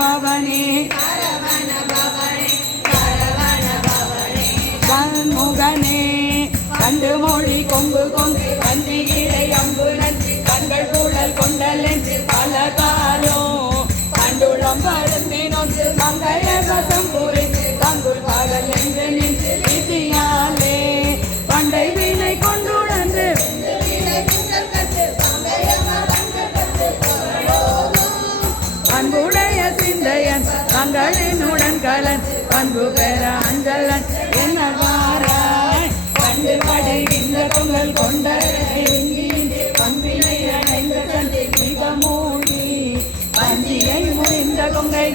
பவனே கண்முகனே கண்டு மொழி கொம்பு கொங்கு கஞ்சி இடை அம்பு நஞ்சு கண்கள் கூடல் கொண்டல் என்று பல காலம் கண்டுளம் பருந்தி நொந்து மங்கைய வசம் புரிந்து தங்குள் பாடல் என்று நின்று விதியாலே பண்டை வீணை கொண்டுழந்து அன்புடைய சிந்தையன் தங்களினுடன் கலன் பண்பு பெற அஞ்சலன் என்னவாராய் கண்டு படுகின்ற பொங்கல் கொண்ட பண்பினை அடைந்த தந்தை மிக மூடி பஞ்சியை முடிந்த கொங்கை